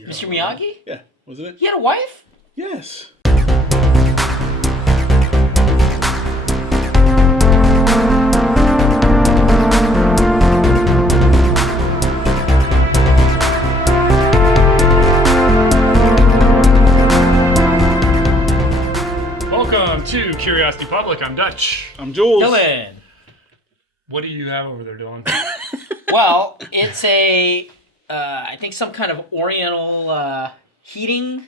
Mr. Miyagi? Yeah, wasn't it? He had a wife? Yes. Welcome to Curiosity Public. I'm Dutch. I'm Jules. Dylan. What do you have over there, Dylan? Well, it's I think some kind of oriental heating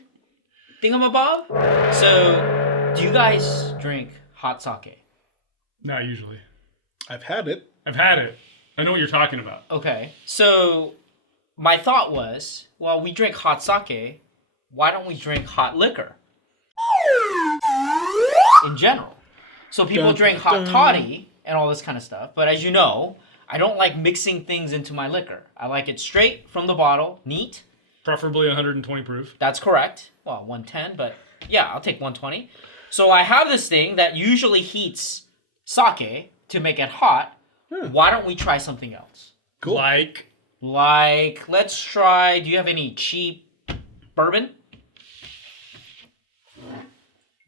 thingamabob. So, do you guys drink hot sake? Not usually. I've had it. I've had it. I know what you're talking about. Okay. So, my thought was, well, we drink hot sake. Why don't we drink hot liquor? In general. So people drink hot toddy and all this kind of stuff. But as you know, I don't like mixing things into my liquor. I like it straight from the bottle, neat. Preferably 120 proof. That's correct. Well, 110, but yeah, I'll take 120. So I have this thing that usually heats sake to make it hot. Why don't we try something else? Cool. Like, let's try, do you have any cheap bourbon?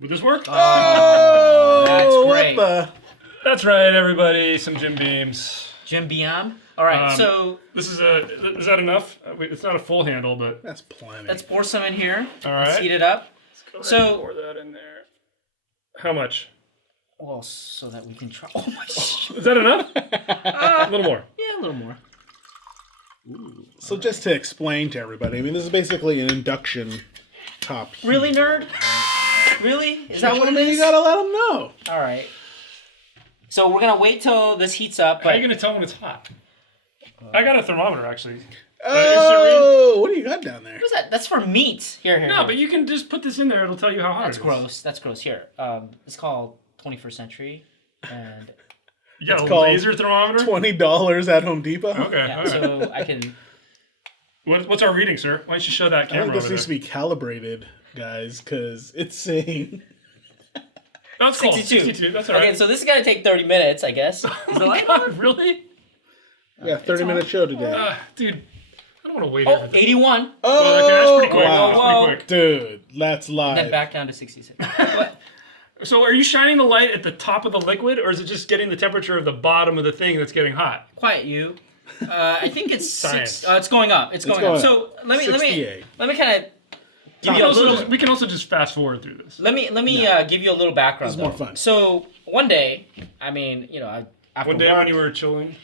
Would this work? Oh, that's great. That's right, everybody. Some Jim Beams. Jim Beam. All right, so Is that enough? It's not a full handle, but That's plenty. let's pour some in here. All Let's right. heat it up. go ahead So- and pour that in there. How much? Well, so that we can try. Oh my shit. Is that enough? A little more. Yeah, a little more. So just to explain to everybody, I mean, this is basically an induction top heat. Really, nerd? Really? Is that what it I mean, is? you gotta let them know. All right. So we're gonna wait till this heats up. How are But you going to tell when it's hot? I got a thermometer, actually. Oh, what do you got down there? what is that? That's for meat. Here. No, but you can just put this in there. It'll tell you how hot That's it is. gross. That's gross. Here. It's called 21st Century, and You got It's a called laser thermometer? $20 at Home Depot. Okay. yeah. all right. So I can. What's our reading, sir? Why don't you show that I camera think this over needs to there? be calibrated, guys, because it's saying That's cool. 62. 62. That's all right. Okay, so this is gonna take 30 minutes, I guess. Is the light on? God, really? yeah, 30-minute show today. Dude, I don't want to wait here Oh, for this. 81. Well, that's pretty quick. wow. That's pretty quick. Dude, that's live. Then back down to 66. What? So are you shining the light at the top of the liquid, or is it just getting the temperature of the bottom of the thing that's getting hot? Quiet you. I think it's Science. 6. It's going up. It's going going up. up. So let me 68. kind of give you a little. We can also just fast forward through this. Let me give you a little background. This is more though. fun. So one day, I mean, after One day work, when you were chilling.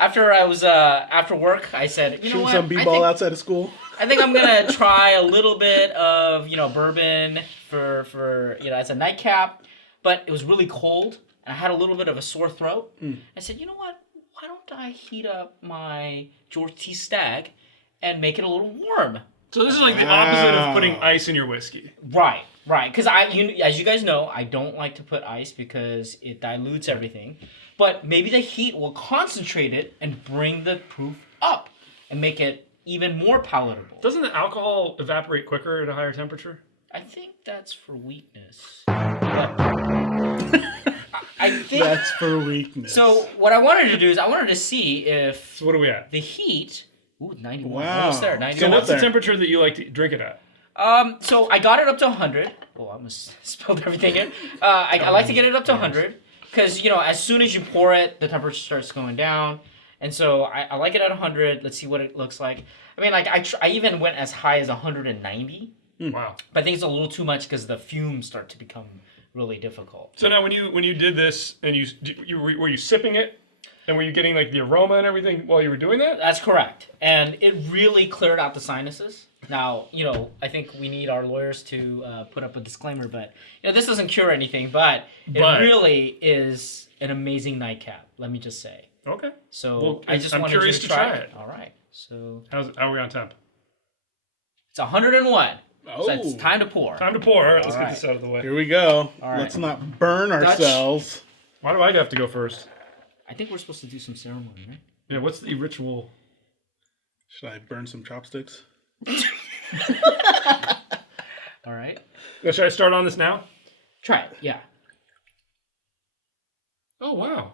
after I was after work, I said, you know Shoot what? some b-ball outside of school. I think I'm gonna try a little bit of bourbon for as a nightcap, but it was really cold and I had a little bit of a sore throat. I said, you know what? Why don't I heat up my George T. Stag and make it a little warm? So this is like the opposite of putting ice in your whiskey. Right. Because as you guys know, I don't like to put ice because it dilutes everything. But maybe the heat will concentrate it and bring the proof up and make it even more palatable. Doesn't the alcohol evaporate quicker at a higher temperature? I think that's for weakness. But I think That's for weakness. so. What I wanted to do is I wanted to see if So what are we at? the heat. Ooh, 91. Wow. Almost there. So 91. So what's there. the temperature that you like to drink it at? So I got it up to 100. Oh, I almost spilled everything in. I like to get it up to 100 because, as soon as you pour it, the temperature starts going down. And so I like it at 100. Let's see what it looks like. I mean, I even went as high as 190. Wow. But I think it's a little too much because the fumes start to become really difficult. So now when you did this and were you sipping it? And were you getting like the aroma and everything while you were doing that? That's correct. And it really cleared out the sinuses. Now, I think we need our lawyers to put up a disclaimer, but this doesn't cure anything, but it really is an amazing nightcap, let me just say. Okay. So Well, I just I'm wanted curious you to to try try it. it. All right. So How are we on temp? it's 101. Oh. So it's time to pour. Time to pour. All right, let's All get right. this out of the way. Here we go. All right. Let's not burn ourselves. Why do I have to go first? I think we're supposed to do some ceremony, right? Yeah, what's the ritual? Should I burn some chopsticks? All right. Should I start on this now? Try it. Yeah. Oh, wow.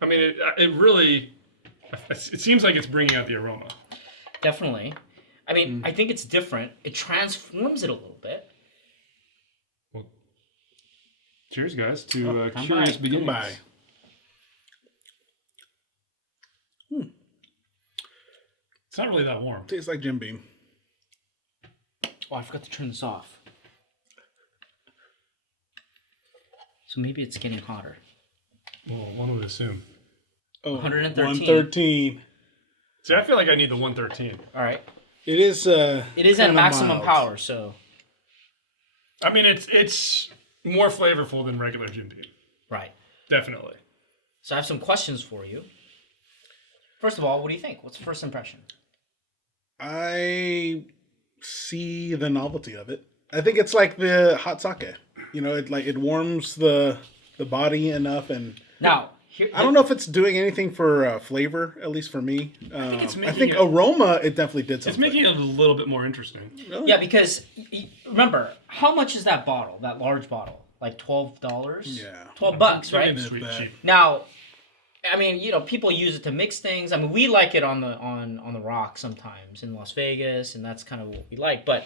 I mean, it really It seems like it's bringing out the aroma. Definitely. I mean, I think it's different. It transforms it a little bit. Well, cheers, guys, to come Curious by. Beginnings. Come by. It's not really that warm. Tastes like Jim Beam. Oh, I forgot to turn this off. So maybe it's getting hotter. Well, one would assume. Oh, 113. 113. See, I feel like I need the 113. All right. It is. It is at kinda maximum mild. power, so. I mean, it's more flavorful than regular Jim Beam. Right. Definitely. So I have some questions for you. First of all, what do you think? What's the first impression? I see the novelty of it. I think it's like the hot sake. You know, it warms the body enough, and Now, here, I don't know if it's doing anything for flavor, at least for me. I think it- aroma, it definitely did It's something. making it a little bit more interesting. Really? Yeah, because remember, how much is that bottle? That large bottle, like $12. Yeah. $12, right? Maybe sweet that. cheap. Now, I mean, people use it to mix things. I mean, we like it on the rock sometimes in Las Vegas, and that's kind of what we like. But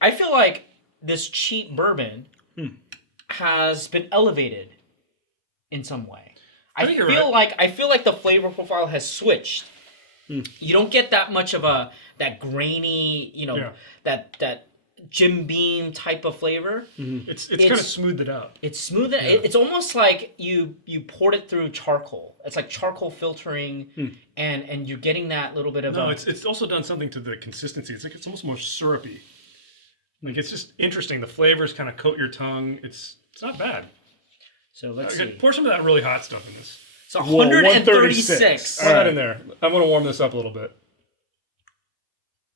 I feel like this cheap bourbon has been elevated in some way. I think you're feel right. like the flavor profile has switched. You don't get that much of that grainy, Yeah. that Jim Beam type of flavor. It's kind of smoothed it out. It's smooth. It's almost like you poured it through charcoal. It's like charcoal filtering, and you're getting that little bit of. No, it's also done something to the consistency. It's like it's almost more syrupy. Like it's just interesting. The flavors kind of coat your tongue. It's not bad. So let's Okay, see. pour some of that really hot stuff in this. So Whoa, 136. 136. Pour that right. in there. I'm gonna warm this up a little bit.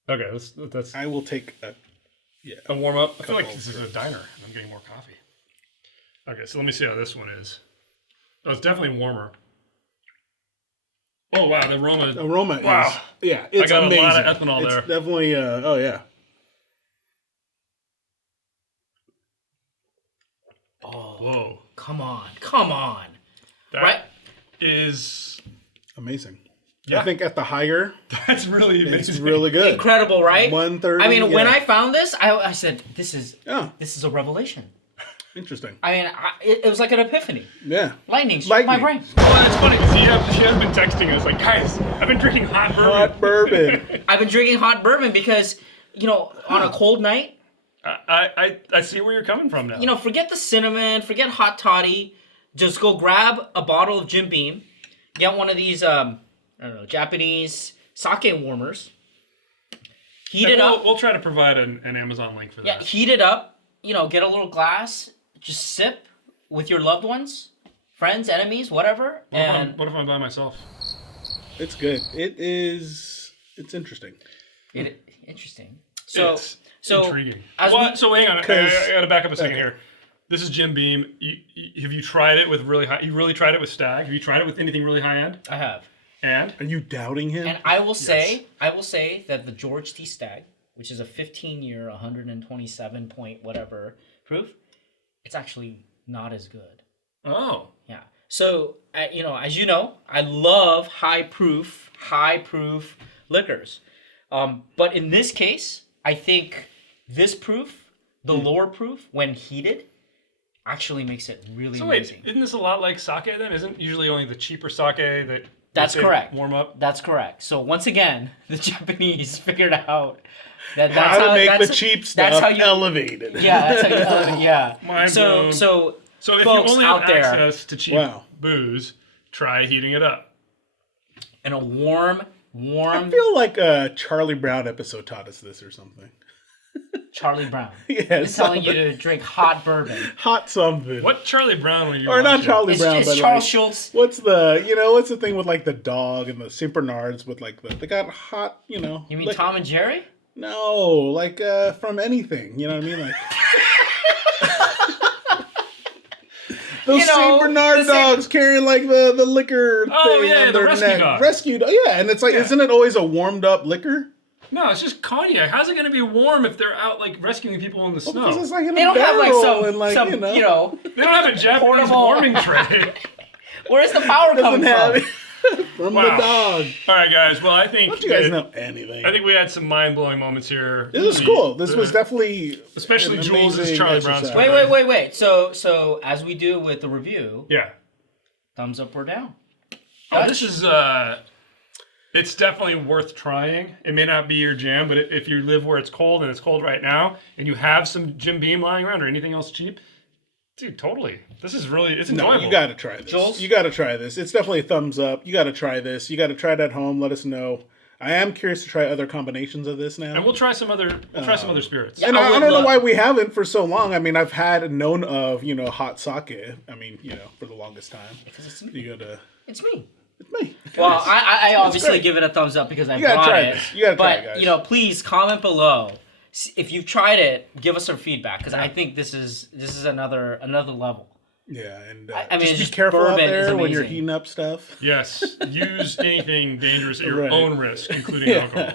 Okay, that's I will take a warm up. I feel like Couple this is a diner and I'm getting more coffee. Okay, so let me see how this one is. Oh, it's definitely warmer. Oh wow, the aroma. aroma. Wow. Is, yeah, it's got a amazing. lot of ethanol it's there. Definitely. Oh yeah. Oh, Whoa, come on. that Right? is Amazing. Yeah. I think at the higher, that's really amazing. it's really good. Incredible, right? 130. I mean, when yeah. I found this, I said, this is a revelation. Interesting. I mean, it was like an epiphany. Yeah. Lightning struck my brain. Well, it's funny because she has been texting us like, guys, I've been drinking hot bourbon. Hot bourbon. I've been drinking hot bourbon because, on a cold night, I see where you're coming from now. forget the cinnamon, forget hot toddy. Just go grab a bottle of Jim Beam, get one of these, Japanese sake warmers, heat it up. We'll try to provide an Amazon link for Yeah, that. heat it up. Get a little glass, just sip with your loved ones, friends, enemies, whatever. What if I'm by myself? It's good. It's interesting. Interesting. So It's so intriguing. as So hang on, I 'Cause- gotta back up a second okay. here. This is Jim Beam. Have you tried it with really high? You really tried it with Stag? Have you tried it with anything really high end? I have. And Are you doubting him? And I will say that the George T. Stagg, which is a 15-year, 127 point whatever proof, it's actually not as good. oh, Yeah. So, as you know, I love high proof liquors. But in this case, I think this proof, the lower proof, when heated, actually makes it really so amazing. wait, isn't this a lot like sake then? Isn't usually only the cheaper sake that That's they correct. warm up? That's correct. So once again, the Japanese figured out that how to make the cheap stuff elevated. Yeah, that's how you elevate. Yeah. Mind So blown. so So if folks you only out have there access to cheap Wow. booze, try heating it up. in a warm I feel like a Charlie Brown episode taught us this or something. Charlie Brown Yeah, is telling you to drink hot bourbon. hot something. What Charlie Brown were you Or not watching? Charlie It's, Brown, it's but Charles like, Schultz. what's the thing with like the dog and the St. Bernards with like they got hot, You mean like, Tom and Jerry? No, like from anything. You know what I mean? Like those St. Bernard dogs carrying like the liquor Oh, thing yeah, on the their rescue neck. dog. Rescue dog. Yeah, and it's like, isn't it always a warmed up liquor? No, it's just cognac. How's it going to be warm if they're out like rescuing people in the snow? Because it's like in They a don't have like barrel and like, some They don't have a Japanese Portable- warming tray. Where's the power coming doesn't have from? From Wow. the dog. All right, guys. Well, I think Don't you guys know anything? I think we had some mind-blowing moments here. This was cool. This was definitely especially an Jules' amazing Charlie Brown exercise. story. Wait. So as we do with the review, Yeah. thumbs up or down? Oh, this is it's definitely worth trying. It may not be your jam, but if you live where it's cold and it's cold right now, and you have some Jim Beam lying around or anything else cheap, dude, totally. This is really it's No, enjoyable. you got to try this. Jules? You got to try this. It's definitely a thumbs up. You got to try this. You got to try it at home. Let us know. I am curious to try other combinations of this now. And we'll try some other spirits. Yeah. And I I would don't know love- why we haven't for so long. I mean, I've had known of, hot sake. I mean, for the longest time. Because it's me. You gotta, It's me. it's me. Well, I obviously great. give it a thumbs up because I You gotta brought try it. this. You gotta try but it, guys. please comment below if you've tried it. Give us some feedback because I think this is another level. Yeah, and I mean, just just be careful out bourbon is there when you're amazing. heating up stuff. Yes. Use anything dangerous at your Right. own risk, including alcohol.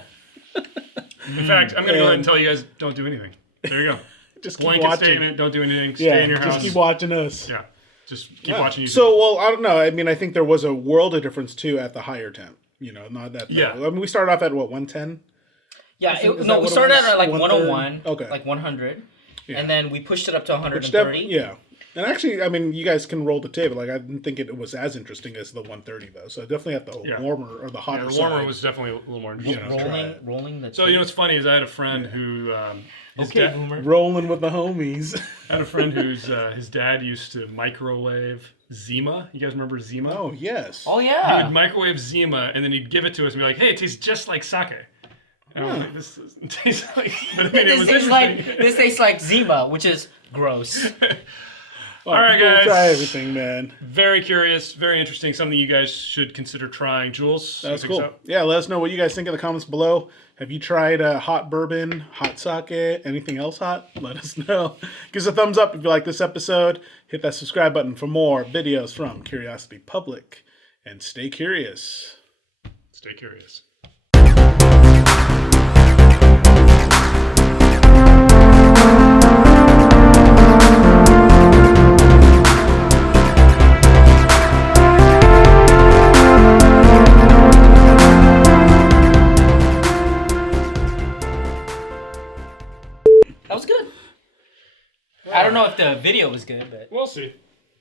In fact, I'm gonna go ahead and tell you guys don't do anything. There you go. Just keep Blanket watching. statement, don't do anything. Stay Yeah, in your house. just keep watching us. Yeah. Just keep watching YouTube. So, well, I don't know. I mean, I think there was a world of difference too at the higher temp. Not that. Yeah. I mean, we started off at what 110. Yeah, Is that we what it started was? at like 130? 101, Okay. like 100, Yeah. and then we pushed it up to Which 130. yeah. And actually, I mean, you guys can roll the tape. Like, I didn't think it was as interesting as the 130 though. So definitely at the Yeah. warmer or the hotter Yeah, the warmer side. was definitely a little more interesting. try it. rolling the. So what's funny is I had a friend who his okay, dad boomer. Rolling with the homies. I had a friend whose his dad used to microwave Zima. You guys remember Zima? Oh yes. Oh He yeah. would microwave Zima and then he'd give it to us and be like, "Hey, it tastes just like sake." And I was like, "This doesn't taste like." But I mean, it was interesting. This tastes like Zima, which is gross. All right, people guys. Try everything, man. Very curious, very interesting. Something you guys should consider trying. Jules, That's you think cool. so? Yeah, let us know what you guys think in the comments below. Have you tried hot bourbon, hot sake, anything else hot? Let us know. Give us a thumbs up if you like this episode. Hit that subscribe button for more videos from Curiosity Public. And stay curious. Stay curious. That was good. I don't know if the video was good, but We'll see.